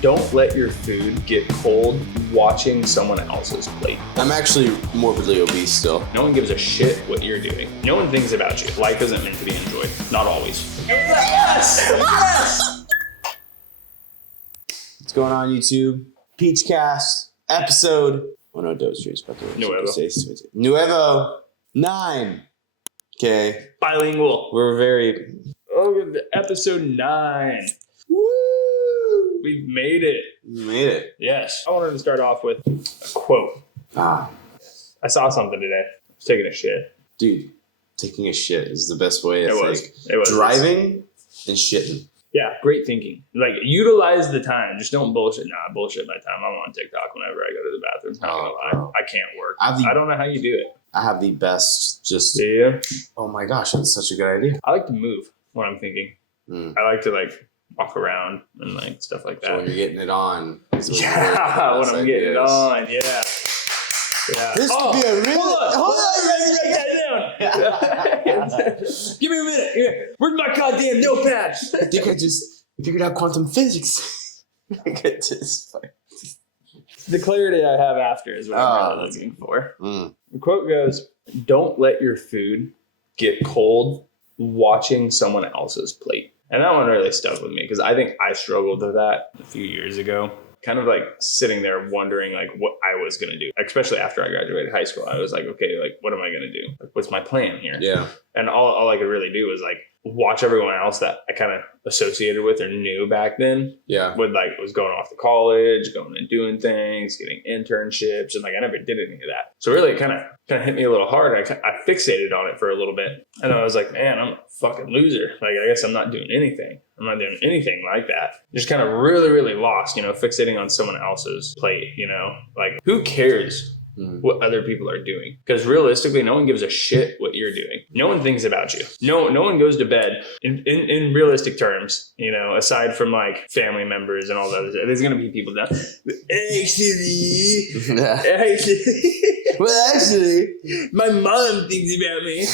Don't let your food get cold watching someone else's plate. I'm actually morbidly obese still. No one gives a shit what you're doing. No one thinks about you. Life isn't meant to be enjoyed. Not always. Yes! Yes! What's going on, YouTube? Peachcast episode. Oh no, Doe Street's about to Nuevo 9. Okay. Bilingual. We're very. Oh, episode 9. Woo! We've made it. We made it. Yes. I wanted to start off with a quote. I saw something today. I was taking a shit. Dude, taking a shit is the best way. It was. Driving and shitting. Yeah, great thinking. Like, utilize the time. Just don't bullshit. Nah, bullshit my time. I'm on TikTok whenever I go to the bathroom. Not gonna lie. I can't work. I don't know how you do it. I have the best just... Yeah. Oh my gosh, that's such a good idea. I like to move when I'm thinking. I like to, walk around and, stuff like that. So when you're getting it on. Yeah, when I'm getting it on. Yeah. Yeah. This could be a really... Hold on. Write that down. Give me a minute. Here. Where's my goddamn notepad? I think I just figured out quantum physics. The clarity I have after is what I'm really looking for. The quote goes, "Don't let your food get cold watching someone else's plate." And that one really stuck with me because I think I struggled with that a few years ago. Kind of sitting there wondering what I was going to do, especially after I graduated high school. I was like, okay, what am I going to do? What's my plan here? Yeah. And all I could really do was watch everyone else that I kind of associated with or knew back then. Yeah. With was going off to college, going and doing things, getting internships. And I never did any of that. So really it kind of hit me a little hard. I fixated on it for a little bit. And I was like, man, I'm a fucking loser. I guess I'm not doing anything. I'm not doing anything like that. Just kind of really, really lost, fixating on someone else's plate, who cares what other people are doing? Because realistically, no one gives a shit what you're doing. No one thinks about you. No one goes to bed in realistic terms, aside from family members and all that. There's going to be people down. Actually, my mom thinks about me.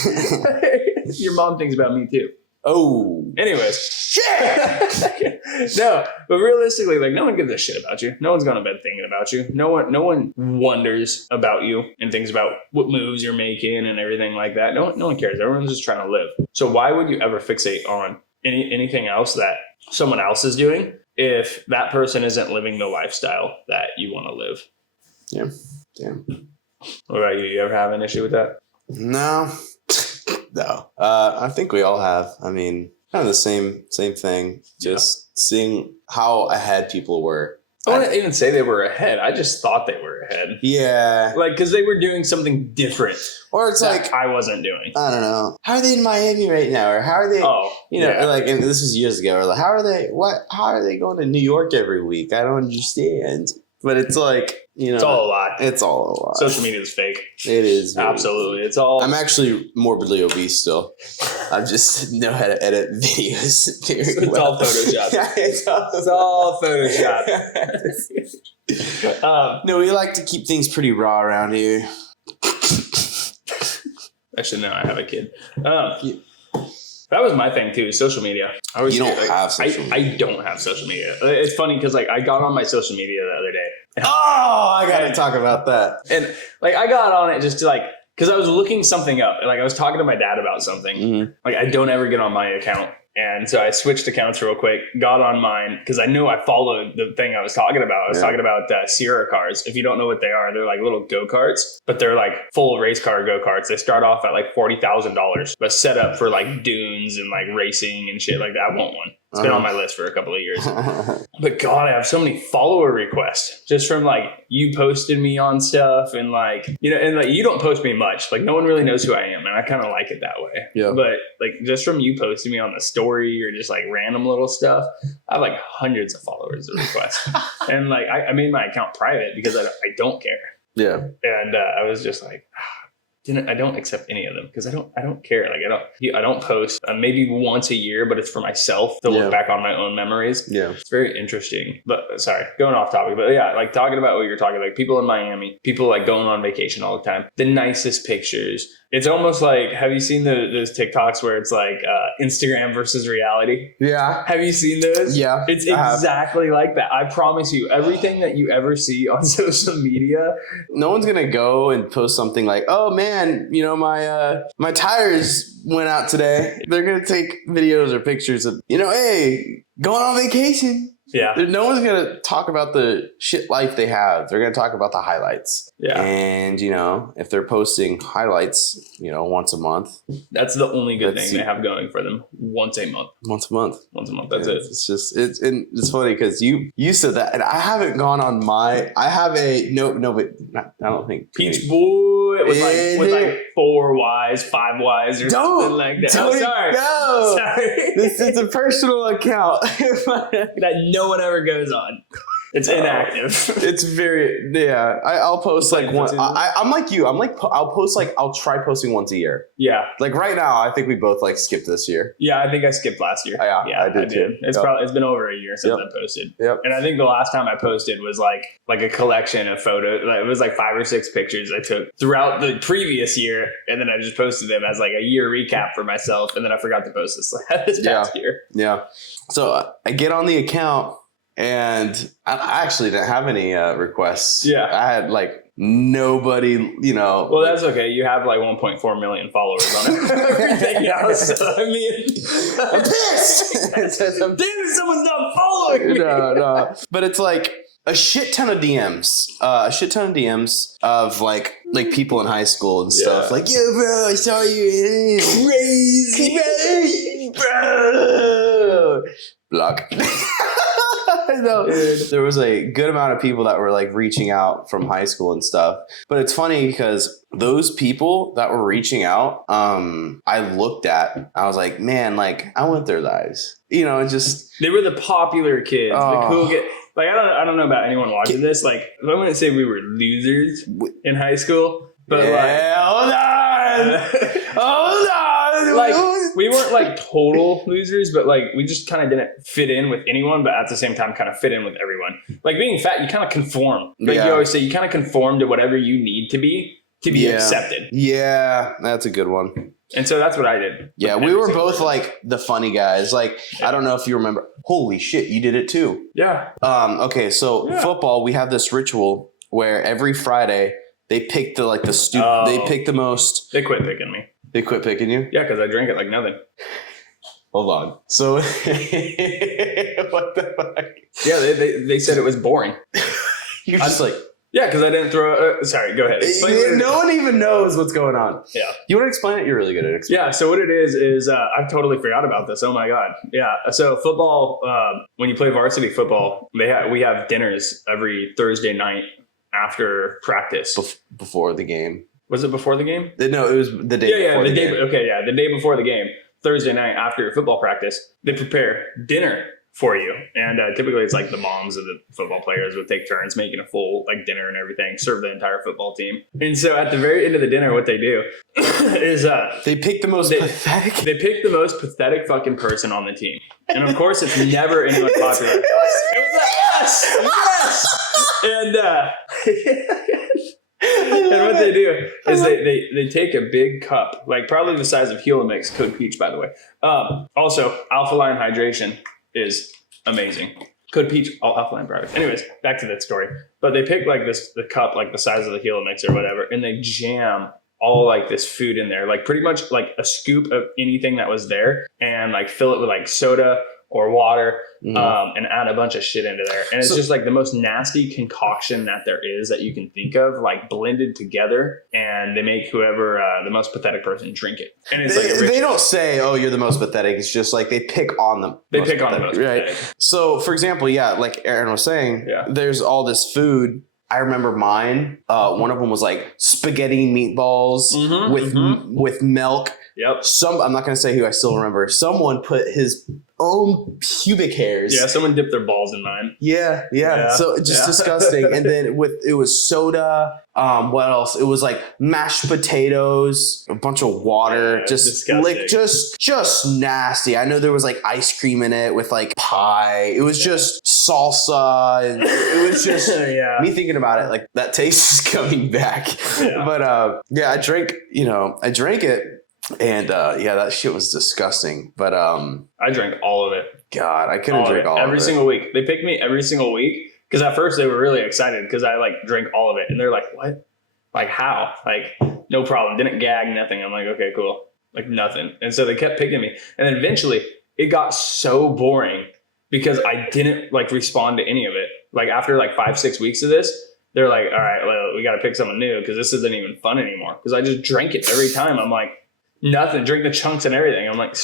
Your mom thinks about me too. Oh. Anyways. Shit! No, but realistically, no one gives a shit about you. No one's going to bed thinking about you. No one wonders about you and thinks about what moves you're making and everything like that. No one cares. Everyone's just trying to live. So why would you ever fixate on anything else that someone else is doing if that person isn't living the lifestyle that you want to live? Yeah. Damn. What about you? You ever have an issue with that? No. No. I think we all have. I mean, kind of the same thing. Just seeing how ahead people were. I wouldn't even say they were ahead. I just thought they were ahead. Yeah. Because they were doing something different. Or it's I wasn't doing. I don't know. How are they in Miami right now? Or how are they, and this was years ago. Or how are they going to New York every week? I don't understand. But it's it's all a lie. It's all a lie. Social media is fake. It is. Absolutely. It's all. I'm actually morbidly obese still. I just know how to edit videos very well. All Photoshop. It's all Photoshop. No, we like to keep things pretty raw around here. Actually, no, I have a kid. That was my thing too, social media. You don't have social media. I don't have social media. It's funny because I got on my social media the other day. Oh, I gotta talk about that. And I got on it just to because I was looking something up. I was talking to my dad about something. Mm-hmm. I don't ever get on my account. And so I switched accounts real quick, got on mine, because I knew I followed the thing I was talking about. I was talking about Sierra cars. If you don't know what they are, they're little go-karts, but they're full race car go-karts. They start off at $40,000, but set up for dunes and racing and shit like that. I want one. It's been on my list for a couple of years. But God, I have so many follower requests just from you posted me on stuff and you don't post me much. No one really knows who I am, and I kind of like it that way. Yeah. But just from you posting me on the story or just random little stuff, I have hundreds of followers of requests. And I made my account private because I don't care. Yeah. And I was just I don't accept any of them because I don't care. Like I don't post maybe once a year, but it's for myself to look back on my own memories. Yeah. It's very interesting. But sorry, going off topic. But yeah, like talking about what you're talking, like people in Miami, people like going on vacation all the time, the nicest pictures. It's almost like, have you seen those TikToks where it's like Instagram versus reality? Yeah. Have you seen those? Yeah. It's exactly like that. I promise you, everything that you ever see on social media. No one's going to go and post something like, oh man, you know, my tires went out today. They're going to take videos or pictures of, you know, hey, going on vacation. Yeah. No one's going to talk about the shit life they have. They're going to talk about the highlights. Yeah. And, you know, if they're posting highlights, you know, once a month. That's the only good thing they have going for them. Once a month. Once a month. Once a month. That's it. It's just, it's funny because you said that. And I haven't gone on I have a, but I don't think. Peach Boy with like 4 Ys, 5 Ys or something like that. Sorry. Sorry. This is a personal account that no one ever goes on. It's inactive. It's very, yeah. I'll post like one. I'm like you. I'm like, I'll try posting once a year. Yeah. Like right now, I think we both like skipped this year. Yeah, I think I skipped last year. Yeah, I did too. It's been over a year since I posted. Yep. And I think the last time I posted was like a collection of photos. Like, it was like 5 or 6 pictures I took throughout the previous year, and then I just posted them as like a year recap for myself, and then I forgot to post this past year. Yeah. So I get on the account. And I actually didn't have any requests. Yeah. I had like nobody, you know. Well, that's okay. You have like 1.4 million followers on everything else. So, I mean, I'm pissed. Damn it, someone's not following me. No. But it's like a shit ton of DMs. Of like people in high school and stuff. Like, yo, bro, I saw you. Crazy, bro. Block. No, there was a good amount of people that were like reaching out from high school and stuff. But it's funny because those people that were reaching out, I looked at, I was like, man, like I want their lives. You know, they were the popular kids, the cool kids. Like I don't know about anyone watching this. Like I wouldn't say we were losers in high school, but hold on. Like we weren't like total losers, but like we just kind of didn't fit in with anyone, but at the same time kind of fit in with everyone. Like being fat, you kind of conform. Like you always say, you kind of conform to whatever you need to be accepted. Yeah, that's a good one. And so that's what I did. Yeah, we were both like the funny guys. Like, I don't know if you remember. Holy shit, you did it too. Yeah. Okay, so football, we have this ritual where every Friday they pick they pick the most. They quit picking me. They quit picking you? Yeah, because I drank it like nothing. Hold on. So, what the fuck? Yeah, they said it was boring. You're just like... Yeah, because I didn't throw... sorry, go ahead. No one even knows what's going on. Yeah. You want to explain it? You're really good at explaining. Yeah, so what it is I've totally forgot about this. Oh my God. Yeah, so football, when you play varsity football, we have dinners every Thursday night after practice. Before the game. Was it before the game? No, it was the day before the game. Okay, yeah, the day before the game, Thursday night after your football practice, they prepare dinner for you. And typically it's like the moms of the football players would take turns making a full like dinner and everything, serve the entire football team. And so at the very end of the dinner, what they do is they pick the most pathetic. They pick the most pathetic fucking person on the team. And of course it's never anyone popular. It was yes. And what they do is they take a big cup, like probably the size of Helix, code Peach, by the way. Also, alkaline hydration is amazing. Code Peach, all alkaline products. Anyways, back to that story. But they pick like the cup, like the size of the Helix or whatever, and they jam all like this food in there, like pretty much like a scoop of anything that was there, and like fill it with like soda or water, and add a bunch of shit into there. And it's just like the most nasty concoction that there is that you can think of, like blended together, and they make whoever the most pathetic person drink it. And it's they don't say, oh, you're the most pathetic. It's just like they pick on them. They pick on the most pathetic. Right. So for example, like Aaron was saying, there's all this food. I remember mine. One of them was like spaghetti meatballs with milk. Yep. I'm not going to say who. I still remember. Someone put his own pubic hairs. Yeah, someone dipped their balls in mine. Yeah. So just disgusting. And then it was soda. What else? It was like mashed potatoes, a bunch of water, just nasty. I know there was like ice cream in it with like pie. It was just salsa. And it was just me thinking about it. Like that taste is coming back. Yeah. But I drank it. And that shit was disgusting. But I drank all of it. God, I couldn't drink all of it. Every single week. They picked me every single week. Because at first they were really excited because I like drank all of it. And they're like, what? Like how? Like, no problem. Didn't gag, nothing. I'm like, okay, cool. Like nothing. And so they kept picking me. And then eventually it got so boring because I didn't like respond to any of it. Like after like 5-6 weeks of this, they're like, all right, well, we got to pick someone new because this isn't even fun anymore. Because I just drank it every time. I'm like, nothing. Drink the chunks and everything. I'm like,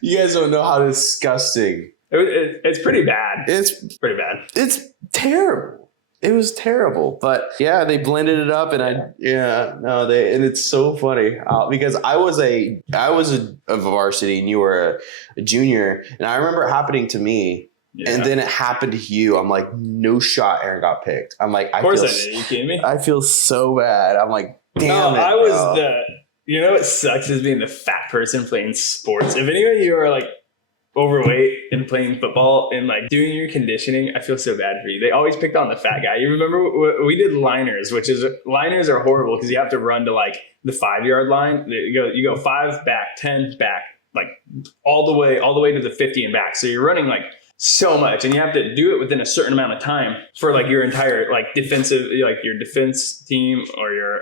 you guys don't know how disgusting. It's pretty bad. It's pretty bad. It's terrible. It was terrible. But yeah, they blended it up, and and it's so funny because I was a varsity and you were a junior, and I remember it happening to me. Yeah. And then it happened to you. I'm like, no shot. Aaron got picked. I'm like, of course I did. Are you kidding me? I feel so bad. I'm like, damn it. I was you know what sucks is being the fat person playing sports. If any of you are like overweight and playing football and like doing your conditioning, I feel so bad for you. They always picked on the fat guy. You remember we did liners, liners are horrible because you have to run to like the 5-yard line. You go 5 back, 10 back, like all the way to the 50 and back. So you're running like so much, and you have to do it within a certain amount of time for like your entire like defensive, like your defense team or your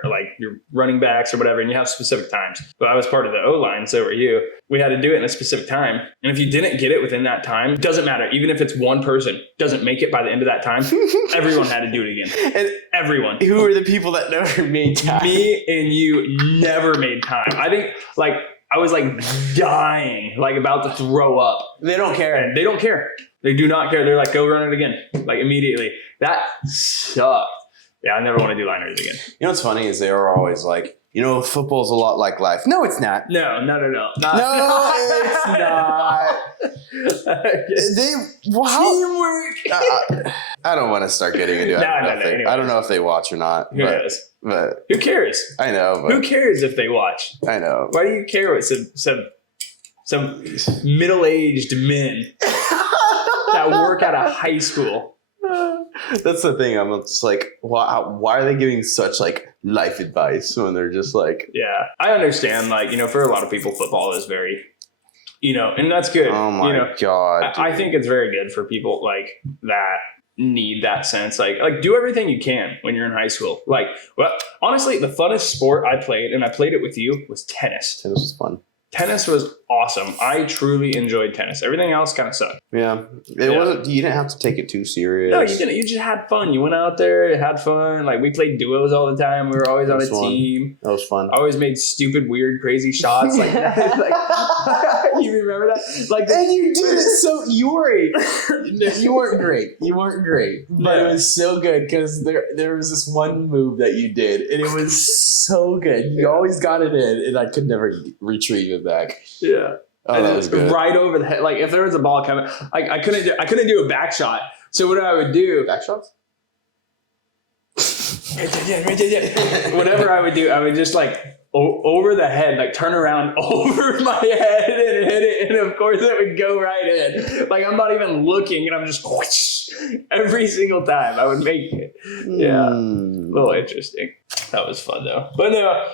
running backs or whatever, and you have specific times. But I was part of the O-line, so were you. We had to do it in a specific time, and if you didn't get it within that time, it doesn't matter. Even if it's one person doesn't make it by the end of that time, everyone had to do it again. And everyone. Who are the people that never made time? Me and you never made time. I think like I was like dying, like about to throw up. They don't care. And they don't care. They do not care. They're like, go run it again, like immediately. That sucked. Yeah, I never want to do liners again. You know what's funny is they were always like, football's a lot like life. No, it's not. No. No, it's not. Teamwork. I don't want to start getting into it. No. I don't know if they watch or not. But who cares? I know. But who cares if they watch? I know. Why do you care what some middle-aged men that work out of high school? That's the thing. I'm just like, why are they giving such like life advice when they're just like... Yeah, I understand. Like, for a lot of people, football is very, and that's good. Oh my God. I think it's very good for people like that need that sense. Like do everything you can when you're in high school. Like, well, honestly, the funnest sport I played, and I played it with you, was tennis. Tennis was fun. Tennis was awesome. I truly enjoyed tennis. Everything else kind of sucked. Yeah. It wasn't, you didn't have to take it too serious. No, you didn't. You just had fun. You went out there, had fun. Like, we played duos all the time. We were always on a team. That was fun. I always made stupid, weird, crazy shots like that. You remember that? Like, and you did it so you weren't great. You weren't great. But it was so good because there was this one move that you did, and it was so good. You always got it in, and I could never retrieve it back. Yeah. Oh, that was good. Right over the head. Like, if there was a ball coming, I couldn't do a back shot. So what I would do, back shots? Whatever I would do, I would just like over the head, like turn around over my head and hit it, and of course it would go right in. Like, I'm not even looking, and I'm just whoosh, every single time I would make it. Yeah, a little interesting. That was fun though. But no.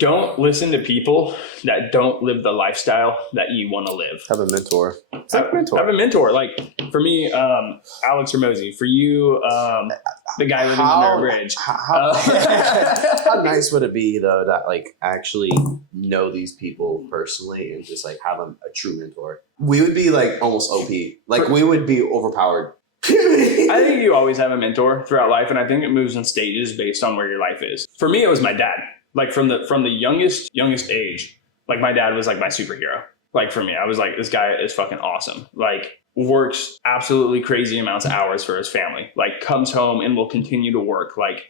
Don't listen to people that don't live the lifestyle that you want to live. Have a mentor. Have a mentor. Like, for me, Alex Ramosi. For you, the guy living under a bridge. How nice would it be, though, that like actually know these people personally and just like have a true mentor? We would be like almost OP. Like, we would be overpowered. I think you always have a mentor throughout life, and I think it moves in stages based on where your life is. For me, it was my dad. Like, from the youngest age, like, my dad was like my superhero. Like, for me, I was like, this guy is fucking awesome. Like, works absolutely crazy amounts of hours for his family. Like, comes home and will continue to work. Like,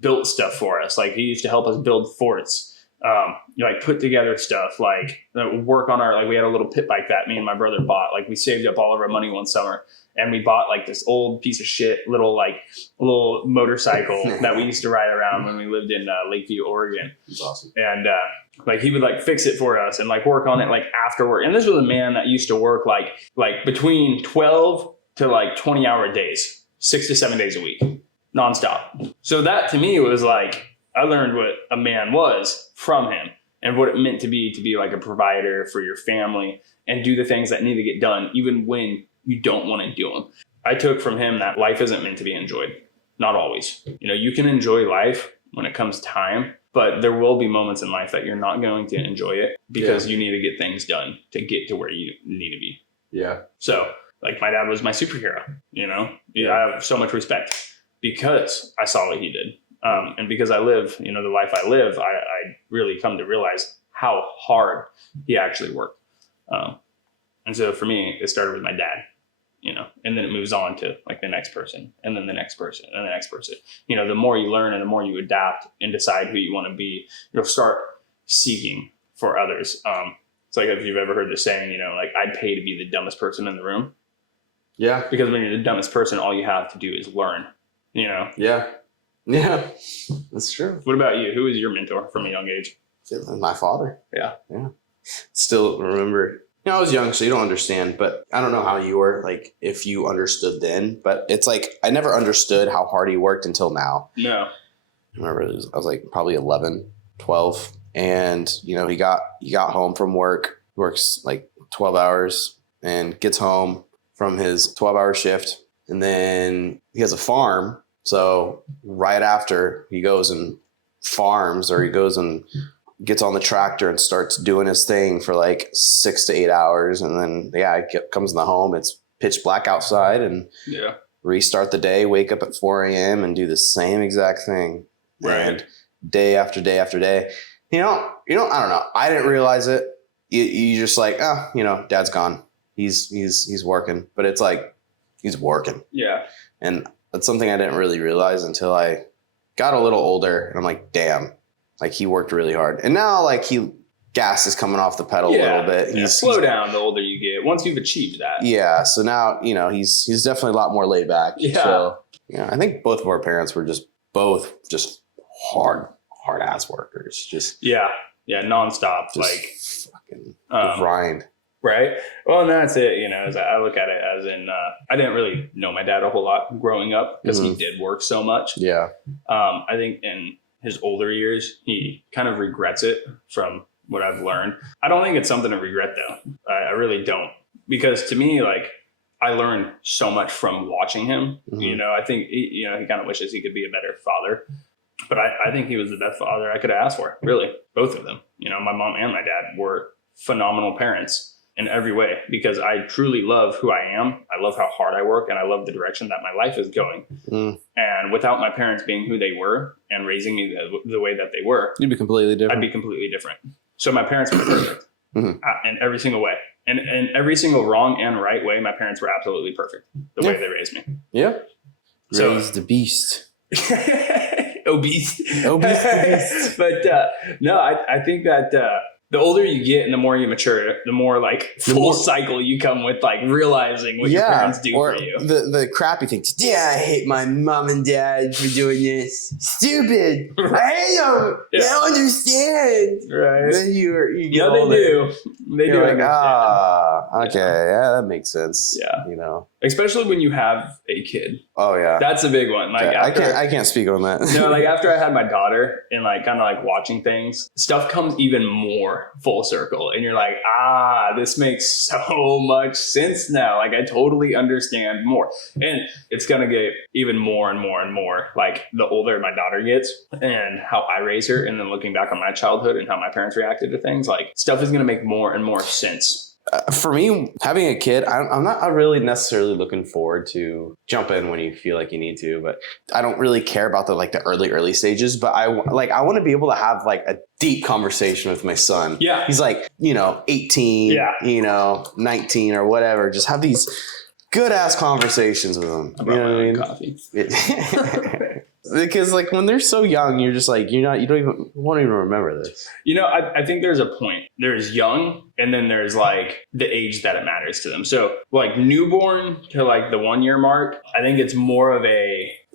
built stuff for us. Like, he used to help us build forts. like put together stuff, like work on our, like we had a little pit bike that me and my brother bought. Like we saved up all of our money one summer and we bought like this old piece of shit little motorcycle that we used to ride around when we lived in Lakeview, Oregon. That's awesome. And like he would like fix it for us and like work on it like after work. And this was a man that used to work like between 12 to like 20-hour days, 6 to 7 days a week, nonstop. So that to me was like, I learned what a man was from him and what it meant to be like a provider for your family and do the things that need to get done, even when you don't want to do them. I took from him that life isn't meant to be enjoyed. Not always. You know, you can enjoy life when it comes time, but there will be moments in life that you're not going to enjoy it because you need to get things done to get to where you need to be. Yeah. So like my dad was my superhero, you know, I have so much respect because I saw what he did. And because I live, you know, the life I live, I really come to realize how hard he actually worked. And so for me, it started with my dad, you know, and then it moves on to like the next person and then the next person and the next person. You know, the more you learn and the more you adapt and decide who you want to be, you'll start seeking for others. It's like if you've ever heard the saying, you know, like I'd pay to be the dumbest person in the room. Yeah. Because when you're the dumbest person, all you have to do is learn, you know? Yeah. Yeah, that's true. What about you? Who was your mentor from a young age? My father. Yeah. Still remember, you know, I was young, so you don't understand, but I don't know how you were, like, if you understood then, but it's like, I never understood how hard he worked until now. No. I remember I was like probably 11, 12, and, you know, he got home from work, works like 12 hours, and gets home from his 12-hour shift, and then he has a farm. So right after he goes and farms, or he goes and gets on the tractor and starts doing his thing for like 6 to 8 hours. And then, comes in the home. It's pitch black outside and restart the day, wake up at 4 a.m. and do the same exact thing. Right. And day after day after day, you know, I don't know. I didn't realize it. You just like, you know, dad's gone. He's working, but it's like, he's working. Yeah. And that's something I didn't really realize until I got a little older, and I'm like, damn, like he worked really hard. And now like gas is coming off the pedal a little bit. Slow down the older you get once you've achieved that. Yeah. So now, you know, he's definitely a lot more laid back. Yeah. So, yeah, I think both of our parents were both hard ass workers. Nonstop. Just like fucking grind. Right. Well, and that's it. You know, as I look at it as in, I didn't really know my dad a whole lot growing up because he did work so much. Yeah. I think in his older years, he kind of regrets it from what I've learned. I don't think it's something to regret though. I really don't, because to me, like I learned so much from watching him. Mm-hmm. You know, I think he kind of wishes he could be a better father, but I think he was the best father I could have asked for. Really, both of them. You know, my mom and my dad were phenomenal parents in every way, because I truly love who I am. I love how hard I work, and I love the direction that my life is going. And without my parents being who they were and raising me the way that they were, you'd be completely different. I'd be completely different. So my parents were perfect in every single way. And in every single wrong and right way, my parents were absolutely perfect the way they raised me. Yeah. So, raised the beast. Obese. But no, I think that the older you get and the more you mature, the more like full cycle you come with, like realizing what your parents do for you. The crappy things. Yeah, I hate my mom and dad for doing this. Stupid. I hate them. They don't understand. Right. Then you they do. They do. Like, okay. Yeah, that makes sense. Yeah. You know. Especially when you have a kid. Oh yeah. That's a big one. Like I can't speak on that. Like after I had my daughter and like kind of like watching things, stuff comes even more full circle. And you're like, this makes so much sense now. Like I totally understand more. And it's gonna get even more and more and more like the older my daughter gets and how I raise her, and then looking back on my childhood and how my parents reacted to things, like stuff is gonna make more and more sense. For me, having a kid, I'm not really necessarily looking forward to jump in when you feel like you need to, but I don't really care about the early stages. But I want to be able to have like a deep conversation with my son. Yeah, he's like 18, 19 or whatever. Just have these good ass conversations with them. I brought my own coffee. Because like when they're so young, you're just like you won't even remember this. I think there's a point. There's young, and then there's like the age that it matters to them. So like newborn to like the 1 year mark, I think it's more of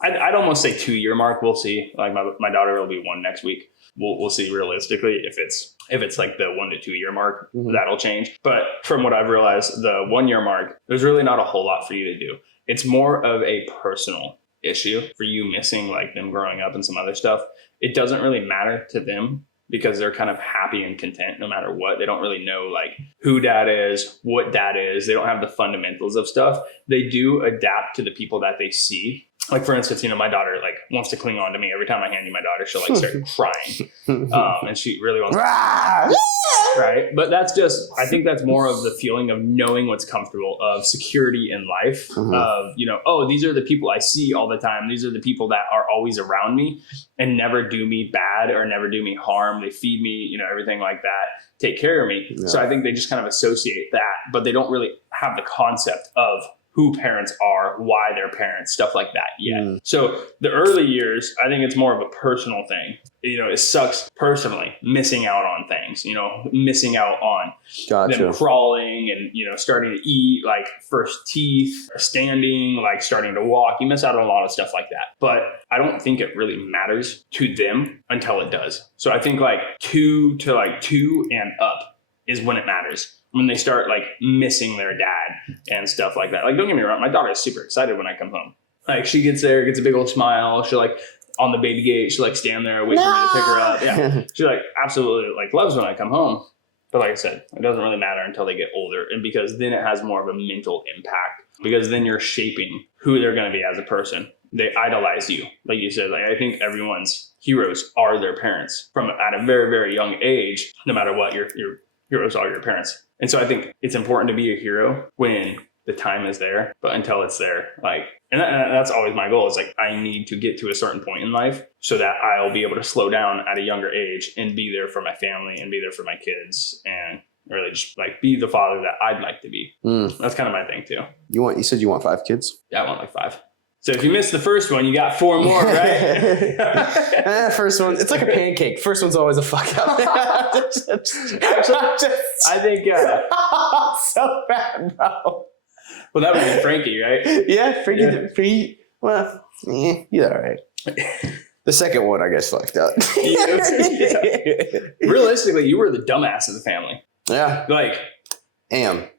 I'd almost say 2 year mark. We'll see. Like my daughter will be 1 next week. We'll see realistically if it's like the 1 to 2 year mark, that'll change. But from what I've realized, the 1 year mark, there's really not a whole lot for you to do. It's more of a personal issue for you missing like them growing up and some other stuff. It doesn't really matter to them because they're kind of happy and content no matter what. They don't really know like who dad is, what dad is. They don't have the fundamentals of stuff. They do adapt to the people that they see. Like for instance, my daughter like wants to cling on to me. Every time I hand you my daughter, she'll like start crying. And she really wants to, right? But I think that's more of the feeling of knowing what's comfortable, of security in life, of, these are the people I see all the time. These are the people that are always around me and never do me bad or never do me harm. They feed me, everything like that, take care of me. Yeah. So I think they just kind of associate that, but they don't really have the concept of who parents are, why they're parents, stuff like that yet. So the early years, I think it's more of a personal thing. It sucks personally, missing out on things, missing out on them crawling and, starting to eat, like first teeth, or standing, like starting to walk. You miss out on a lot of stuff like that. But I don't think it really matters to them until it does. So I think like 2 and up is when it matters. When they start like missing their dad and stuff like that. Like, don't get me wrong, my daughter is super excited when I come home. Like she gets there, gets a big old smile. She'll like on the baby gate, she'll like stand there, wait for me to pick her up. Yeah. She like absolutely like loves when I come home. But like I said, it doesn't really matter until they get older. And because then it has more of a mental impact, because then you're shaping who they're going to be as a person. They idolize you. Like you said, like I think everyone's heroes are their parents from at a very, very young age. No matter what, your heroes are your parents. And so I think it's important to be a hero when the time is there, but until it's there, and that's always my goal is like, I need to get to a certain point in life so that I'll be able to slow down at a younger age and be there for my family and be there for my kids and really just like be the father that I'd like to be. That's kind of my thing too. You said you want 5 kids? Yeah, I want like 5. So if you missed the first one, you got 4 more, right? First one, it's like a pancake. First one's always a fuck up. I think so bad, bro. Well, that would be Frankie, right? Yeah, Frankie. Well, he's all right. The second one, I guess, fucked up. Yeah. Realistically, you were the dumbass of the family. Yeah. Like, am.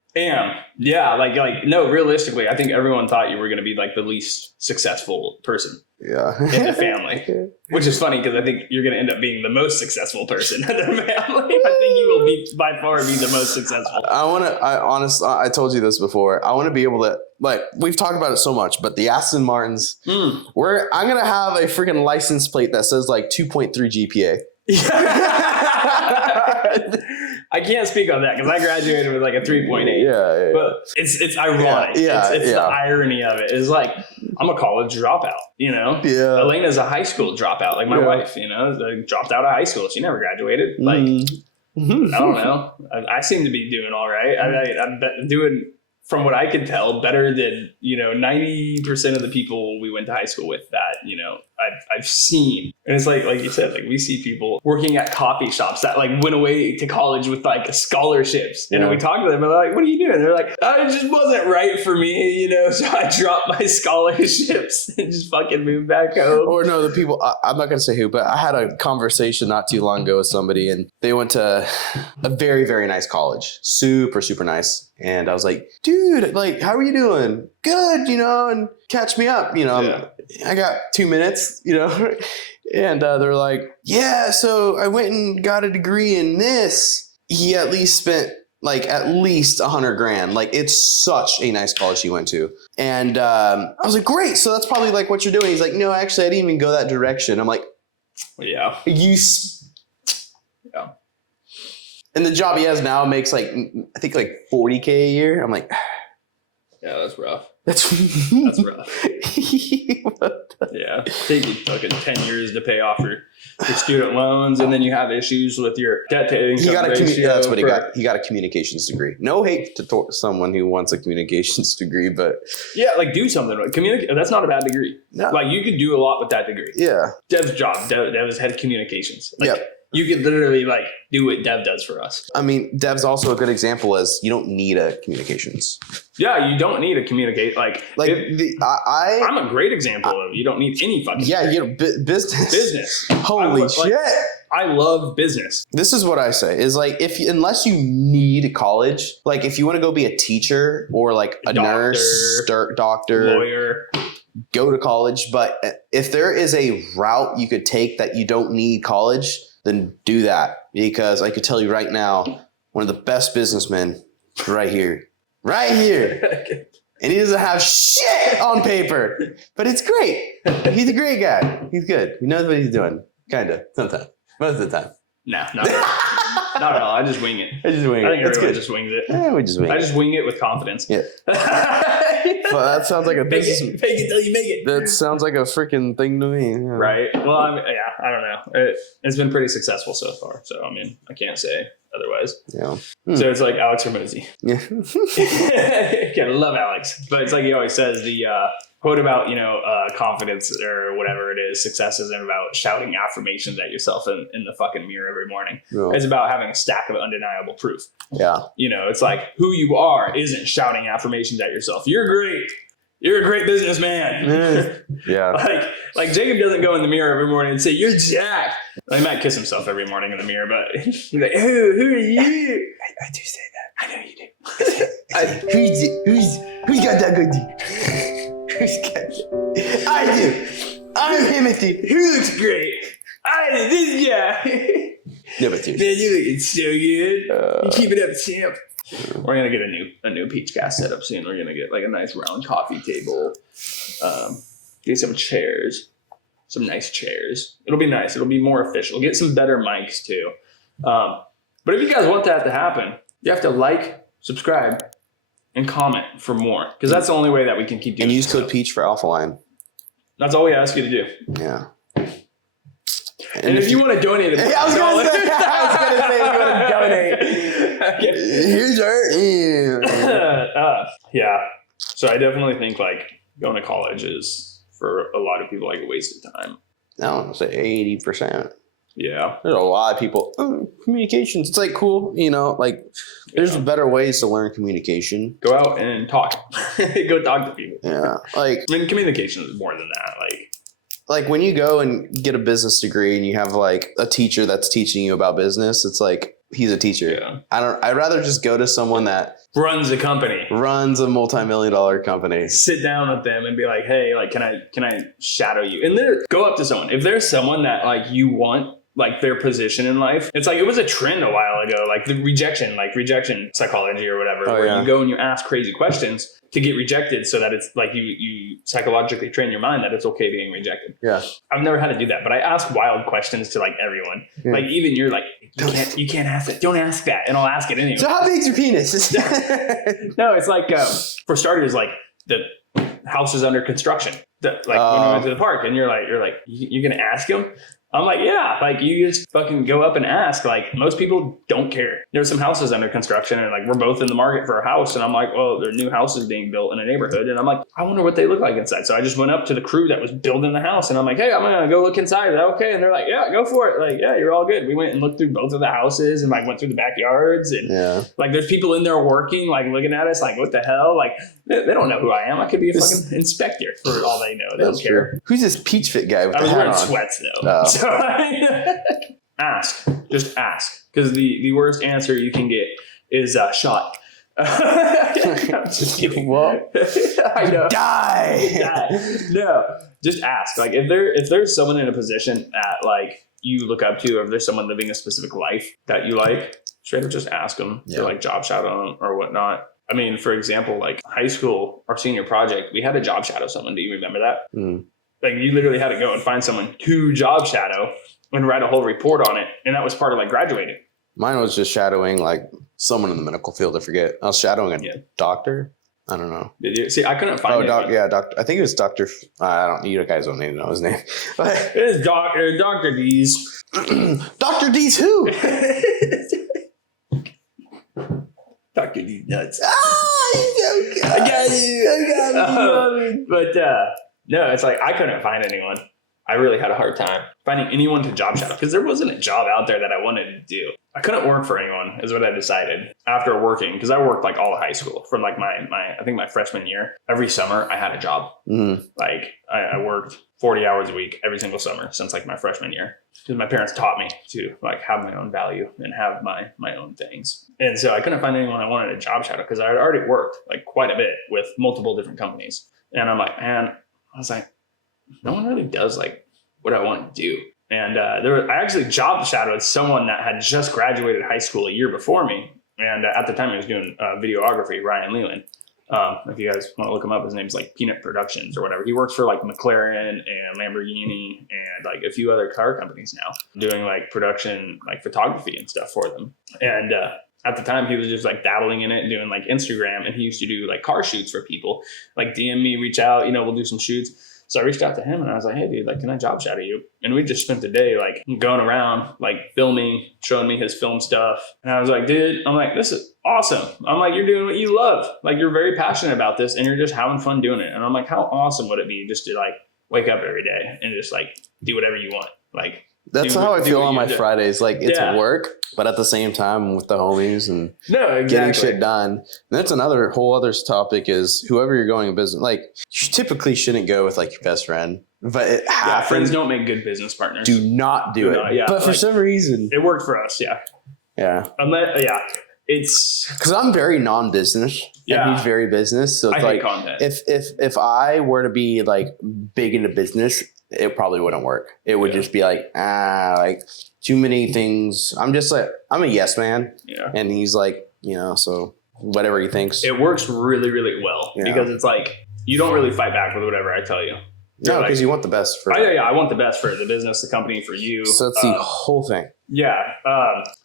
Yeah, like no, realistically, I think everyone thought you were going to be like the least successful person in the family, which is funny because I think you're going to end up being the most successful person in the family. I think you will be by far be the most successful. I told you this before. I want to be able to, like, we've talked about it so much, but the Aston Martins, I'm going to have a freaking license plate that says like 2.3 GPA. I can't speak on that because I graduated with like a 3.8. Yeah. But it's ironic. It's the irony of it. It's like, I'm a college dropout, Yeah. Elena's a high school dropout, like my wife, dropped out of high school. She never graduated. Like, I don't know. I seem to be doing all right. I'm doing, from what I can tell, better than, 90% of the people we went to high school with that, I've seen. And it's like you said, like we see people working at coffee shops that like went away to college with like scholarships. And then we talk to them and they're like, what are you doing? They're like, it just wasn't right for me, so I dropped my scholarships and just fucking moved back home. Or no, the people, I'm not going to say who, but I had a conversation not too long ago with somebody and they went to a very, very nice college. Super, super nice. And I was like, dude, like, how are you doing? Good, and catch me up, I got 2 minutes, and they're like, yeah, so I went and got a degree in this. He at least spent like at least $100,000. Like it's such a nice college he went to. And I was like, great. So that's probably like what you're doing. He's like, no, actually, I didn't even go that direction. I'm like, yeah. Yeah. And the job he has now makes like, I think like $40K a year. I'm like, yeah, that's rough. That's rough. Yeah. Take you fucking 10 years to pay off your student loans, and then you have issues with your debt to income ratio. That's what he got. He got a communications degree. No hate to someone who wants a communications degree, but yeah, like do something. That's not a bad degree. No. Like you could do a lot with that degree. Yeah. Dev's job. Dev's head of communications. Like, Yep. You could literally like do what Dev does for us. I mean, Dev's also a good example as you don't need a communications. Yeah, you don't need to communicate. I'm a great example of you don't need any fucking. Yeah, business. Business. Holy shit. I love business. This is what I say is like unless you need college, like if you want to go be a teacher or like a nurse, doctor, lawyer, go to college. But if there is a route you could take that you don't need college, then do that, because I could tell you right now, one of the best businessmen right here, and he doesn't have shit on paper, but it's great. He's a great guy. He's good. He knows what he's doing. Kind of. Sometimes. Most of the time. No, not at all. I just wing it. I think everyone just wings it. Yeah, we just wing it. I just wing it with confidence. Yeah. Well, that sounds like a business. Fake it till you make it. That sounds like a freaking thing to me. Yeah. Right. Well, I don't know. It's been pretty successful so far. So, I mean, I can't say otherwise. Yeah. So it's like Alex Hormozy. Yeah. I love Alex. But it's like he always says, the quote about, confidence or whatever it is, success isn't about shouting affirmations at yourself in the fucking mirror every morning. No. It's about having a stack of undeniable proof. Yeah. It's like who you are isn't shouting affirmations at yourself. You're great. You're a great businessman. Yeah. like Jacob doesn't go in the mirror every morning and say, you're Jack. He might kiss himself every morning in the mirror, but he's like, who are you? I do say that. I know you do. Who's got that good deed? Who's got it? I do. I'm Timothy. Who looks great? I do. This guy. No, but seriously. Man, you looking so good. You keep it up, champ. We're gonna get a new Peachcast set up soon. We're gonna get like a nice round coffee table, get some chairs, some nice chairs. It'll be nice. It'll be more official. Get some better mics too. But if you guys want that to happen, you have to like, subscribe, and comment for more, because that's the only way that we can keep doing. And use code Peach for Alpha Line. That's all we ask you to do. Yeah. And if you want to donate $1, I was gonna say if you want to donate. Here's our yeah. So I definitely think like going to college is for a lot of people like a waste of time. I don't say 80%. Yeah. There's a lot of people. Communications. It's like cool, there's better ways to learn communication. Go out and talk. Go talk to people. Yeah. Communication is more than that. Like when you go and get a business degree and you have like a teacher that's teaching you about business, it's like he's a teacher. Yeah. I'd rather just go to someone that runs a company. Runs a multi-million-dollar company. Sit down with them and be like, hey, can I shadow you? And then go up to someone. If there's someone that like you want like their position in life, it's like it was a trend a while ago, like the rejection psychology or whatever, where you go and you ask crazy questions to get rejected, so that it's like you psychologically train your mind that it's okay being rejected. Yeah. I've never had to do that, but I ask wild questions to like everyone. Yeah. Like even you're like, you can't ask that. Don't ask that. And I'll ask it anyway. So how big's your penis? No, it's like, for starters, like the house is under construction. When we went to the park and you're like, you're going to ask him? I'm like, yeah, like you just fucking go up and ask. Like most people don't care. There's some houses under construction and like we're both in the market for a house. And I'm like, well, there are new houses being built in a neighborhood. And I'm like, I wonder what they look like inside. So I just went up to the crew that was building the house and I'm like, hey, I'm going to go look inside. Is that okay? And they're like, yeah, go for it. Like, yeah, you're all good. We went and looked through both of the houses and like went through the backyards and like there's people in there working, like looking at us like, what the hell? Like they don't know who I am. I could be a fucking inspector for all they know. They don't care. True. Who's this PeachFit guy with I the was hat wearing on? sweats though. So just ask. Because the worst answer you can get is shot. I'm just kidding. What? I know. Die. No, just ask. Like if there's someone in a position that like you look up to, or if there's someone living a specific life that you like, straight up just ask them to like job shadow them or whatnot. I mean, for example, like high school, our senior project, we had to job shadow someone. Do you remember that? Mm. Like you literally had to go and find someone to job shadow and write a whole report on it. And that was part of like graduating. Mine was just shadowing like someone in the medical field. I forget. I was shadowing a doctor. I don't know. Did you see? I couldn't find it. Doctor. I think it was Doctor. I don't. You guys don't need to know his name. But It is Dr. D's. Dr. D's who? Dr. D's nuts. I got you. But no, it's like I couldn't find anyone. I really had a hard time finding anyone to job shadow because there wasn't a job out there that I wanted to do. I couldn't work for anyone is what I decided after working, because I worked like all of high school from like I think my freshman year. Every summer I had a job. Like I worked 40 hours a week every single summer since like my freshman year, because my parents taught me to like have my own value and have my own things. And so I couldn't find anyone I wanted to job shadow because I had already worked like quite a bit with multiple different companies. And I'm like, man, I was like, no one really does like what I want to do. And I actually job shadowed someone that had just graduated high school a year before me. And at the time he was doing videography, Ryan Leland. If you guys want to look him up, his name's like Peanut Productions or whatever. He works for like McLaren and Lamborghini and like a few other car companies now, doing like production, like photography and stuff for them. And at the time he was just like dabbling in it and doing like Instagram, and he used to do like car shoots for people, like DM me, reach out, we'll do some shoots. So I reached out to him and I was like, hey dude, like, can I job shadow you? And we just spent the day like going around, like filming, showing me his film stuff. And I was like, dude, I'm like, this is awesome. I'm like, you're doing what you love. Like, you're very passionate about this and you're just having fun doing it. And I'm like, how awesome would it be just to like wake up every day and just like do whatever you want? Like, that's how I feel on my Fridays. Like, it's work, but at the same time with the homies and getting shit done. And that's another whole other topic is whoever you're going in business, like, you typically shouldn't go with like your best friend, but it happens. Friends don't make good business partners. Do not do it. But for some reason, it worked for us. Yeah. It's because I'm very non-business. And he's very business. So it's like, content. If I were to be like big into business, it probably wouldn't work. It would just be like, like too many things. I'm just like, I'm a yes man. Yeah. And he's like, so whatever he thinks. It works really, really well because it's like, you don't really fight back with whatever I tell you. No, because you want the best for I want the best for the business, the company, for you. So that's the whole thing. Yeah.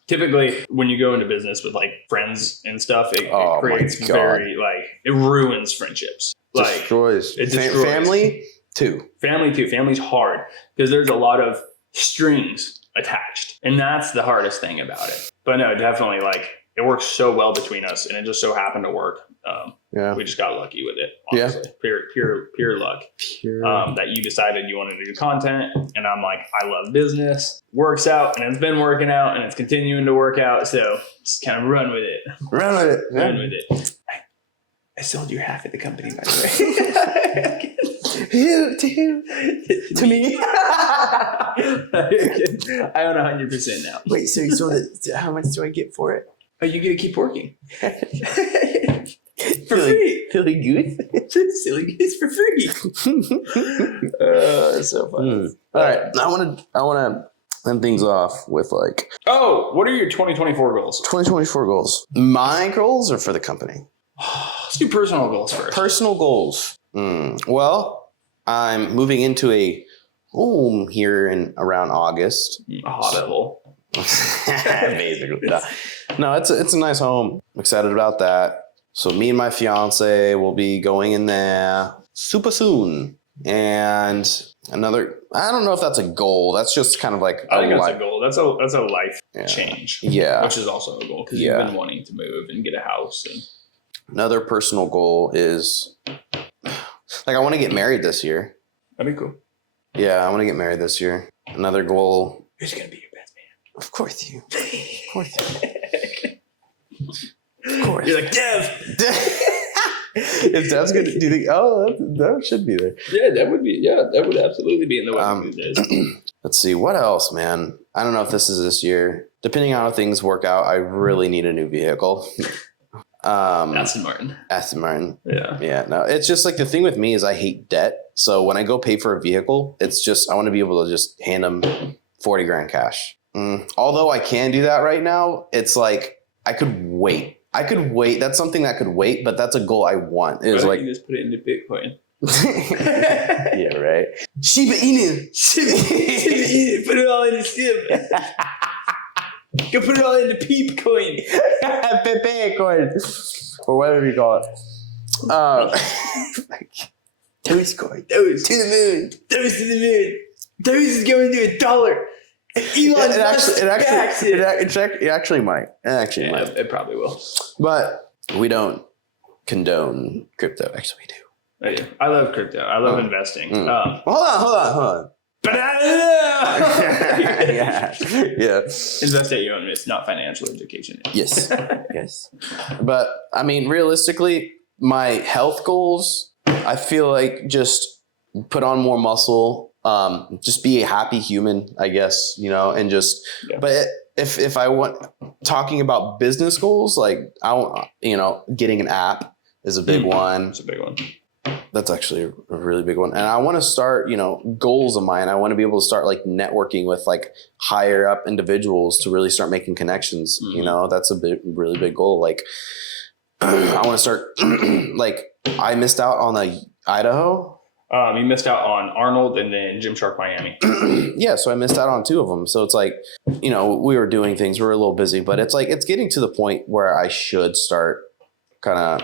Typically when you go into business with like friends and stuff, it creates it ruins friendships. Destroys. It destroys. Family too. Family's hard because there's a lot of strings attached, and that's the hardest thing about it. But no, definitely, like, it works so well between us, and it just so happened to work. We just got lucky with it. Honestly. Pure luck. That you decided you wanted to do content, and I'm like, I love business. Works out, and it's been working out, and it's continuing to work out. So just kind of run with it. Run with it. I sold you half of the company, by the way. To me. I own 100% now. Wait, so you sold it? How much do I get for it? Oh, you get to keep working for free. Silly goose. Silly goose for free. That's so funny. All right, I want to end things off with like. Oh, what are your 2024 goals? 2024 goals. My goals are for the company. Let's do personal goals first. Personal goals. Well, I'm moving into a home here in around August. A hot devil. Basically. No, it's a nice home. I'm excited about that. So me and my fiance will be going in there super soon. And another, I don't know if that's a goal. That's just kind of like I think that's a goal. That's a life change. Yeah. Which is also a goal because you've been wanting to move and get a house. And another personal goal is like I want to get married this year. That'd be cool. Yeah, I want to get married this year. Another goal. Who's gonna be your best man? Of course you. Of course you. Of course. You're like, Dev. If Dev's gonna do you think that should be there. Yeah, that would absolutely be in the way these days. Let's see, what else, man? I don't know if this is this year. Depending on how things work out, I really need a new vehicle. Aston Martin. Yeah. No, it's just like the thing with me is I hate debt. So when I go pay for a vehicle, it's just I want to be able to just hand them $40,000 cash. Although I can do that right now, it's like I could wait. That's something that could wait, but that's a goal I want. It was like you just put it into Bitcoin. Yeah, right. Shiba Inu. Put it all into Skip. Go put it all into Peep Coin. Pepe Coin. Or whatever you call it. Dogecoin. Doge to the moon. Doge to the moon. Doge is going to $1. Elon Musk It actually might. Might. It probably will. But we don't condone crypto. Actually, we do. I love crypto. I love investing. Hold on. yeah. Invest at your own risk, not financial education. Yes. But I mean, realistically, my health goals, I feel like just put on more muscle, just be a happy human, I guess, and just, but if I want talking about business goals, like getting an app is a big one. It's a big one. That's actually a really big one. And I want to start, goals of mine. I want to be able to start like networking with like higher up individuals to really start making connections. That's a really big goal. Like I want to start like I missed out on the Idaho. You missed out on Arnold and then Gymshark Miami. Yeah. So I missed out on 2 of them. So it's like, we were doing things, we were a little busy, but it's like, it's getting to the point where I should start kind of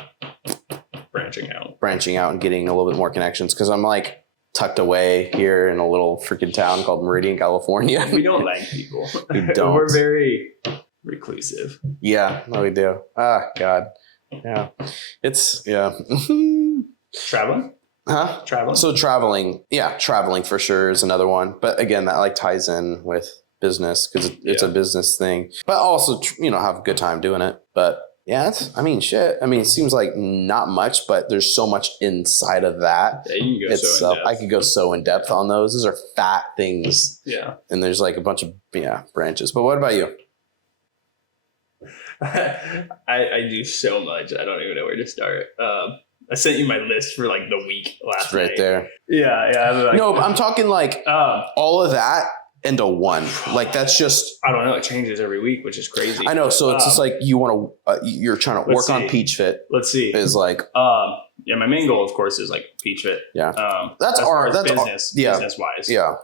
branching out and getting a little bit more connections. Cause I'm like tucked away here in a little freaking town called Meridian, California. We don't like people. We don't. We're very reclusive. Yeah, no, we do. Ah, God. Yeah. Traveling? Huh? Traveling? So traveling for sure is another one. But again, that like ties in with business because it's a business thing, but also, have a good time doing it. But yeah, it seems like not much, but there's so much inside of that. Yeah, you can go so in depth. I could go so in depth on those. Those are fat things. Yeah. And there's like a bunch of branches. But what about you? I do so much. I don't even know where to start. I sent you my list for like the week last night. Right there. Yeah. No, but I'm talking like all of that into one. Like that's just, I don't know. It changes every week, which is crazy. I know. So it's just like you're trying to work on PeachFit. Let's see. Is like, my main goal, of course, is like PeachFit. Yeah. That's business wise. Yeah.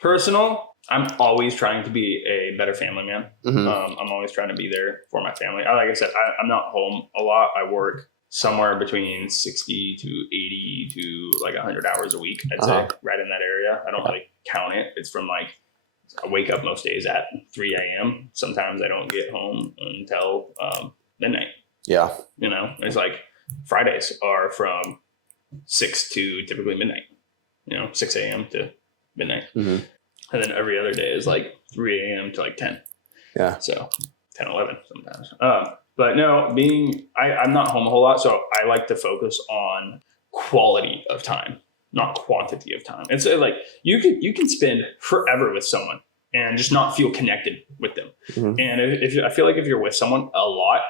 Personal, I'm always trying to be a better family man. Mm-hmm. I'm always trying to be there for my family. Like I said, I'm not home a lot. I work somewhere between 60 to 80 to like 100 hours a week, I'd say, right in that area. I don't really count it. It's from like, I wake up most days at 3 a.m. Sometimes I don't get home until midnight. Yeah. It's like Fridays are from 6 to typically midnight, 6 a.m. to midnight. Mm-hmm. And then every other day is like 3 a.m. to like 10. Yeah. So 10, 11 sometimes. But no, I'm not home a whole lot. So I like to focus on quality of time, not quantity of time. And so like you can spend forever with someone and just not feel connected with them. Mm-hmm. And I feel like if you're with someone a lot,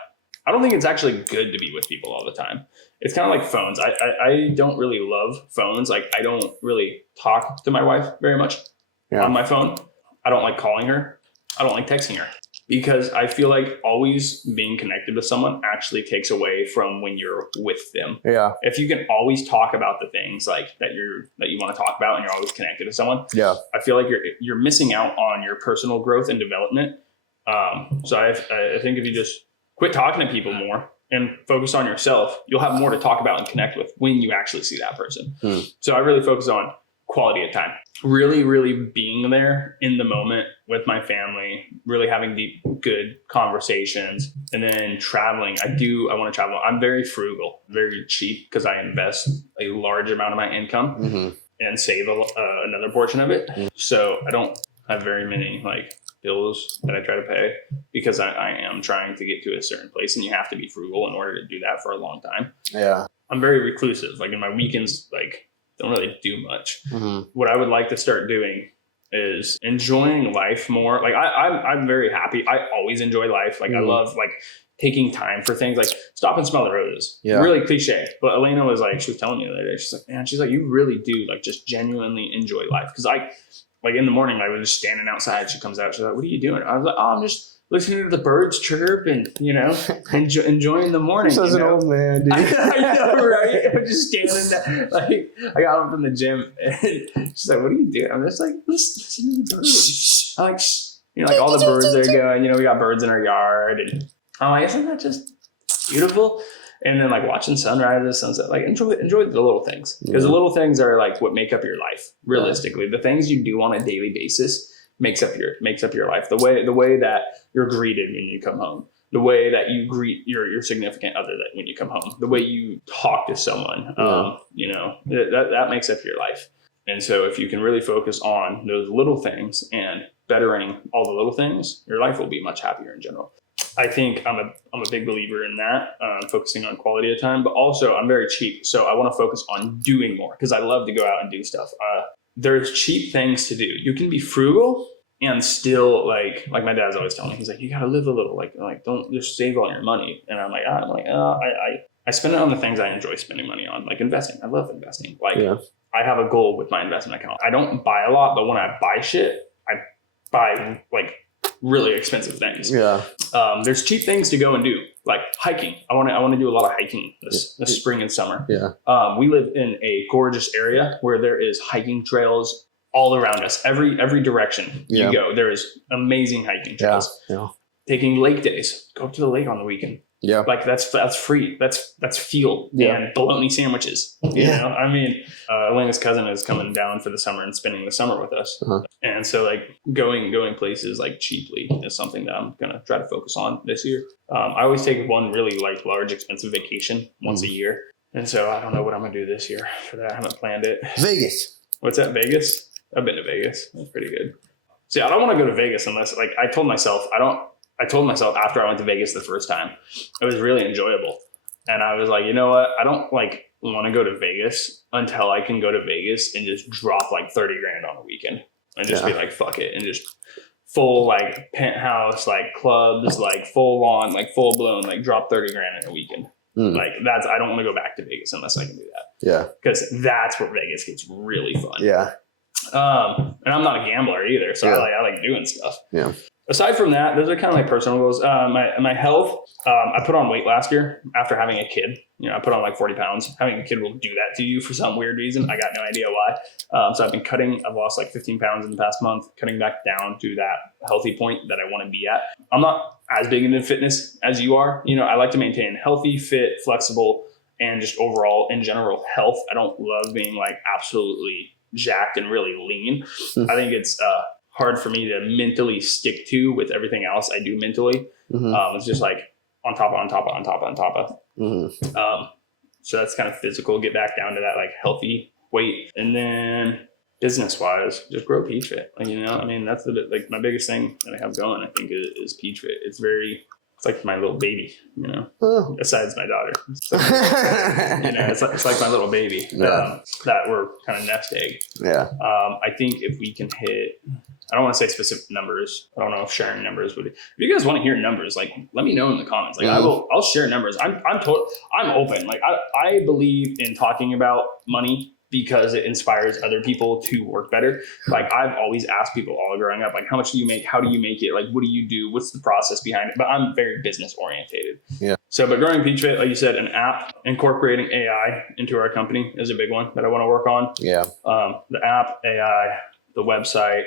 I don't think it's actually good to be with people all the time. It's kind of like phones. I don't really love phones. Like I don't really talk to my wife very much on my phone. I don't like calling her. I don't like texting her because I feel like always being connected with someone actually takes away from when you're with them. Yeah. If you can always talk about the things like that you want to talk about and you're always connected to someone. Yeah. I feel like you're missing out on your personal growth and development. So I think if you just quit talking to people more and focus on yourself, you'll have more to talk about and connect with when you actually see that person. So I really focus on quality of time, really, really being there in the moment with my family, really having deep, good conversations, and then traveling. I want to travel. I'm very frugal, very cheap because I invest a large amount of my income and save another portion of it. So I don't have very many like bills that I try to pay because I am trying to get to a certain place, and you have to be frugal in order to do that for a long time. Yeah. I'm very reclusive. Like in my weekends, like don't really do much. What I would like to start doing is enjoying life more. Like I'm very happy. I always enjoy life. Like I love like taking time for things, like stop and smell the roses. Yeah. Really cliche. But Elena was telling me the other day, she's like, man, you really do like just genuinely enjoy life. Cause like in the morning, I was just standing outside. She comes out. She's like, what are you doing? I was like, oh, I'm just listening to the birds chirp and, enjoying the morning. This is an old man, dude. I know, right? I'm just standing there. Like, I got home from the gym and she's like, what are you doing? I'm just like, listen to the birds. I like, like all the birds are going, we got birds in our yard. And I'm like, isn't that just beautiful? And then like watching sunrises, sunset, like enjoy the little things, because the little things are like what make up your life. Realistically, the things you do on a daily basis makes up your life. The way that you're greeted when you come home, the way that you greet your significant other that when you come home, the way you talk to someone, you know, that makes up your life. And so if you can really focus on those little things and bettering all the little things, your life will be much happier in general. I think I'm a big believer in that, focusing on quality of time, but also I'm very cheap. So I want to focus on doing more because I love to go out and do stuff. There's cheap things to do. You can be frugal and still like my dad's always telling me, he's like, you got to live a little, like don't just save all your money. And I'm like, I spend it on the things I enjoy spending money on, like investing. I love investing. Like I have a goal with my investment account. I don't buy a lot, but when I buy shit, I buy like really expensive things. There's cheap things to go and do, like hiking. I want to do a lot of hiking this spring and summer. We live in a gorgeous area where there is hiking trails all around us. Every direction you go, there is amazing hiking trails. Taking lake days, go up to the lake on the weekend. Like that's free. That's fuel and bologna sandwiches. You know, I mean, Elena's cousin is coming down for the summer and spending the summer with us. And so like going places like cheaply is something that I'm going to try to focus on this year. I always take one really like large, expensive vacation once a year. And so I don't know what I'm going to do this year for that. I haven't planned it. Vegas. What's that? Vegas? I've been to Vegas. That's pretty good. See, I don't want to go to Vegas unless like I told myself after I went to Vegas the first time, it was really enjoyable. And I was like, you know what? I don't like want to go to Vegas until I can go to Vegas and just drop like 30 grand on a weekend and just be like, fuck it. And just full like penthouse, like clubs, like full on, like full blown, like drop 30 grand in a weekend. Like I don't want to go back to Vegas unless I can do that. Because that's where Vegas gets really fun. And I'm not a gambler either. So I like doing stuff. Aside from that, those are kind of like personal goals. My health, I put on weight last year after having a kid. You know, I put on like 40 pounds. Having a kid will do that to you for some weird reason. I got no idea why. So I've been cutting. I've lost like 15 pounds in the past month, cutting back down to that healthy point that I want to be at. I'm not as big into fitness as you are. You know, I like to maintain healthy, fit, flexible, and just overall in general health. I don't love being like absolutely jacked and really lean. I think it's hard for me to mentally stick to with everything else I do mentally. It's just like on top of. So that's kind of physical, get back down to that like healthy weight. And then business wise, just grow PeachFit. Like, you know, I mean, that's like my biggest thing that I have going, I think is PeachFit. It's like my little baby, you know, besides my daughter. So, you know, it's like my little baby that we're kind of nest egg. I think if we can hit, I don't want to say specific numbers. I don't know if sharing numbers would. If you guys want to hear numbers, like let me know in the comments. Like I'll share numbers. I'm open. Like I believe in talking about money because it inspires other people to work better. Like I've always asked people all growing up, like how much do you make? How do you make it? Like what do you do? What's the process behind it? But I'm very business orientated. So, but growing PeachFit, like you said, an app, incorporating AI into our company is a big one that I want to work on. The app, AI, the website,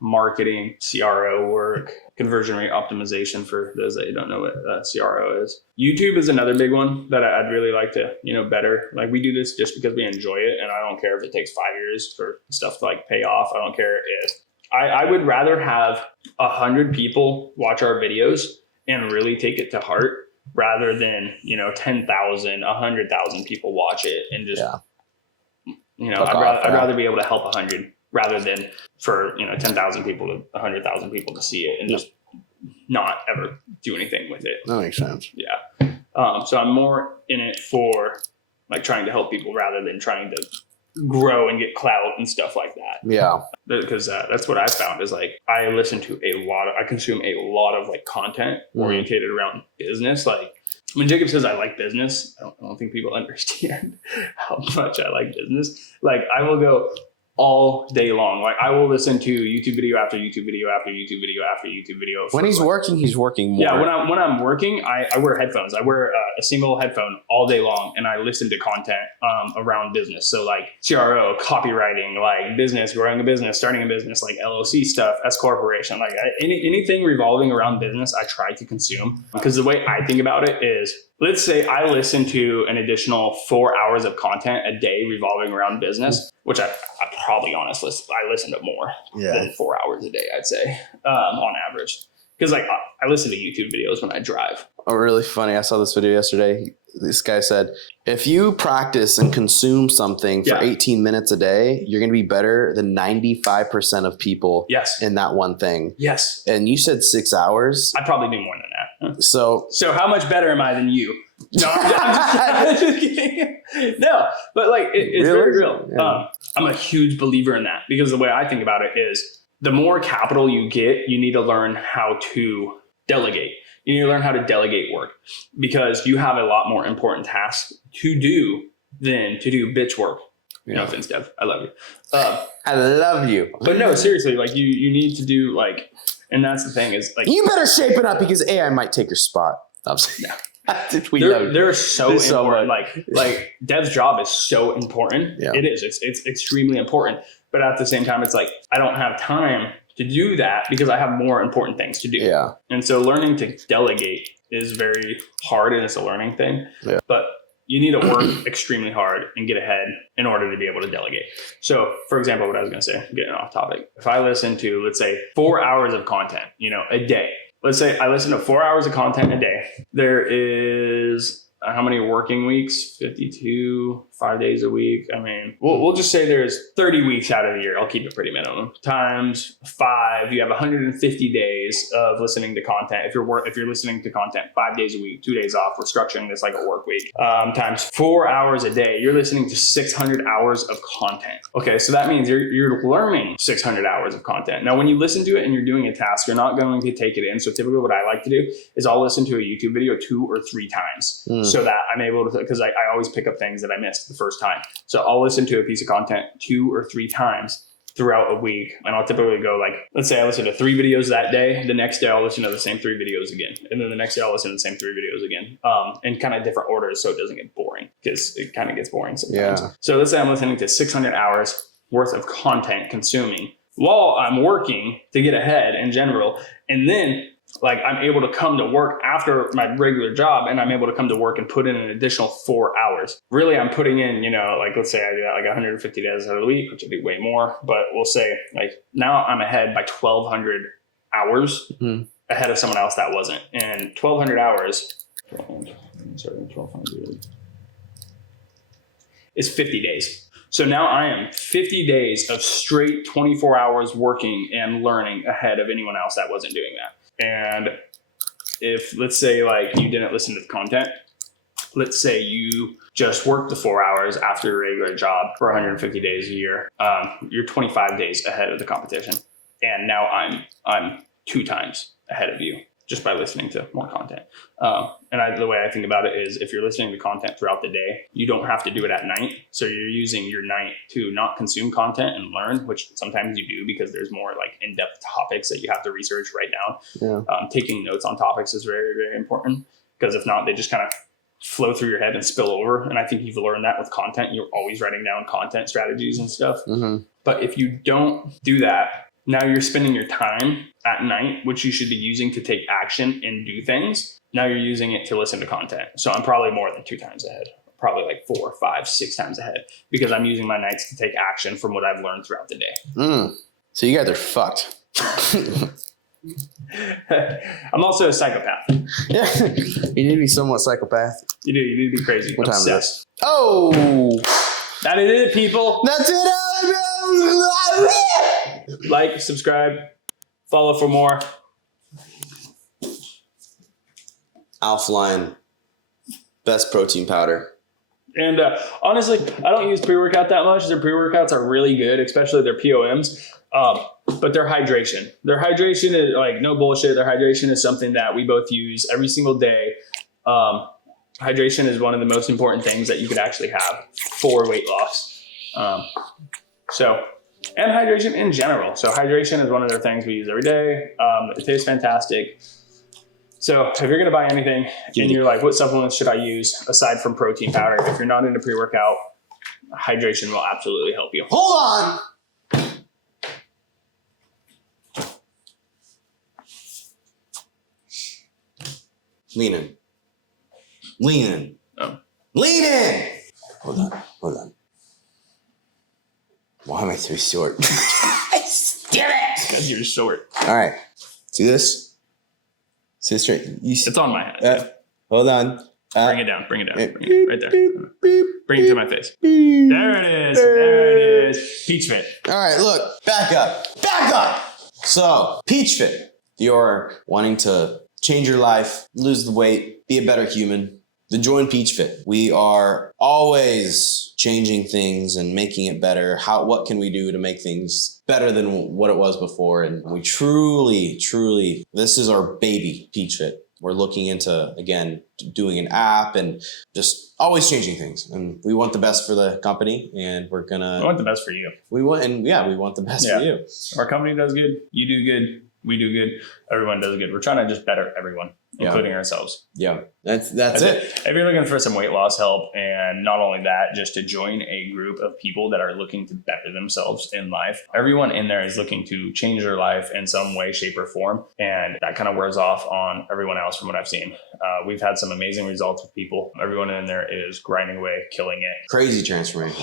marketing, CRO work, conversion rate optimization for those that you don't know what CRO is. YouTube is another big one that I'd really like to, you know, better. Like we do this just because we enjoy it. And I don't care if it takes 5 years for stuff to like pay off. I don't care if I would rather have 100 people watch our videos and really take it to heart rather than, you know, 10,000, 100,000 people watch it and just, you know, I'd rather be able to help 100 rather than for, you know, 10,000 people to 100,000 people to see it and just not ever do anything with it. That makes sense. So I'm more in it for like trying to help people rather than trying to grow and get clout and stuff like that. Because that's what I found is like I consume a lot of like content orientated around business. Like when Jacob says I like business, I don't think people understand how much I like business. Like I will go all day long. Like I will listen to YouTube video after YouTube video after YouTube video after YouTube video. When he's working more. Yeah, when I'm working, I wear headphones. I wear a single headphone all day long, and I listen to content around business. So like CRO, copywriting, like business, growing a business, starting a business, like LLC stuff, S corporation, like anything revolving around business, I try to consume. Because the way I think about it is, let's say I listen to an additional 4 hours of content a day revolving around business, which I probably honestly, I listen to more than 4 hours a day, I'd say, on average. Because like I listen to YouTube videos when I drive. Oh, really funny. I saw this video yesterday. This guy said, if you practice and consume something for 18 minutes a day, you're going to be better than 95% of people in that one thing. Yes. And you said 6 hours. I probably do more than that. So how much better am I than you? No, I'm just kidding. No, but like it's really? very real. Yeah. I'm a huge believer in that because the way I think about it is the more capital you get, you need to learn how to delegate. You need to learn how to delegate work because you have a lot more important tasks to do than to do bitch work. Yeah. No offense, Dev. I love you. I love you. But no, seriously, like you need to do like, and that's the thing is like. You better shape it up because I might take your spot. They're so important. Like Dev's job is so important. Yeah. It is. It's extremely important. But at the same time, it's like I don't have time to do that because I have more important things to do. Yeah. And so learning to delegate is very hard and it's a learning thing. Yeah. But you need to work extremely hard and get ahead in order to be able to delegate. So for example, what I was going to say, getting off topic, if I listen to, let's say 4 hours of content, a day, let's say I listen to 4 hours of content a day. There is how many working weeks? 52, 5 days a week. I mean, we'll just say there's 30 weeks out of the year. I'll keep it pretty minimum. Times 5, you have 150 days of listening to content. If you're listening to content 5 days a week, 2 days off, we're structuring this like a work week. Times 4 hours a day, you're listening to 600 hours of content. Okay, so that means you're learning 600 hours of content. Now, when you listen to it and you're doing a task, you're not going to take it in. So typically what I like to do is I'll listen to a YouTube video 2 or 3 times. So that I'm able to, because I always pick up things that I missed the first time. So I'll listen to a piece of content 2 or 3 times throughout a week. And I'll typically go like, let's say I listen to 3 videos that day. The next day I'll listen to the same 3 videos again. And then the next day I'll listen to the same 3 videos again. In kind of different orders so it doesn't get boring because it kind of gets boring sometimes. Yeah. So let's say I'm listening to 600 hours worth of content consuming while I'm working to get ahead in general. And then like I'm able to come to work after my regular job and I'm able to come to work and put in an additional 4 hours. Really, I'm putting in, like let's say I do that like 150 days out of the week, which would be way more, but we'll say like now I'm ahead by 1,200 hours ahead of someone else that wasn't. And 1,200 hours, 1,200 is 50 days. So now I am 50 days of straight 24 hours working and learning ahead of anyone else that wasn't doing that. And if, let's say, like you didn't listen to the content, let's say you just worked the 4 hours after your regular job for 150 days a year, you're 25 days ahead of the competition. And now I'm 2 times ahead of you just by listening to more content. The way I think about it is if you're listening to content throughout the day, you don't have to do it at night. So you're using your night to not consume content and learn, which sometimes you do because there's more like in-depth topics that you have to research right now. Yeah. Taking notes on topics is very, very important because if not, they just kind of flow through your head and spill over. And I think you've learned that with content. You're always writing down content strategies and stuff. Mm-hmm. But if you don't do that, now you're spending your time at night, which you should be using to take action and do things. Now you're using it to listen to content. So I'm probably more than 2 times ahead, probably like 4, 5, 6 times ahead because I'm using my nights to take action from what I've learned throughout the day. So you guys are fucked. I'm also a psychopath. Yeah, you need to be somewhat psychopath. You do. You need to be crazy. What time is this? Oh, that is it, people. That's it. Like, subscribe, follow for more. Alphaline, best protein powder. And honestly, I don't use pre-workout that much. Their pre-workouts are really good, especially their POMs. But their hydration. Their hydration is like no bullshit. Their hydration is something that we both use every single day. Hydration is one of the most important things that you could actually have for weight loss. So And hydration in general. So hydration is one of their things we use every day. It tastes fantastic. So if you're going to buy anything and you're like, what supplements should I use aside from protein powder? If you're not into pre-workout, hydration will absolutely help you. Hold on. Lean in. Lean in. Oh. Lean in. Hold on. Why am I so short? Damn it! Because you're short. All right. See this? Sit straight. It's on my head. Hold on. Bring it down. Bring it right there. Bring it to my face. There it is. There it is. PeachFit. All right, look. Back up. So, PeachFit. You're wanting to change your life, lose the weight, be a better human, then join PeachFit. We are always changing things and making it better. What can we do to make things better than what it was before? And we truly, this is our baby, PeachFit. We're looking into, again, doing an app and just always changing things. And we want the best for the company, and we want the best for you. We want the best for you. Our company does good. You do good. We do good. Everyone does good. We're trying to just better everyone, including ourselves. Yeah, that's it. If you're looking for some weight loss help, and not only that, just to join a group of people that are looking to better themselves in life. Everyone in there is looking to change their life in some way, shape, or form. And that kind of wears off on everyone else from what I've seen. We've had some amazing results with people. Everyone in there is grinding away, killing it. Crazy transformation.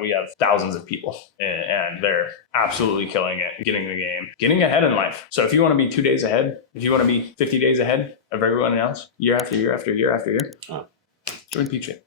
We have thousands of people, and they're absolutely killing it, getting the game, getting ahead in life. So if you want to be 2 days ahead, if you want to be 50 days ahead of everyone else, year after year after year after year, join PeachFit.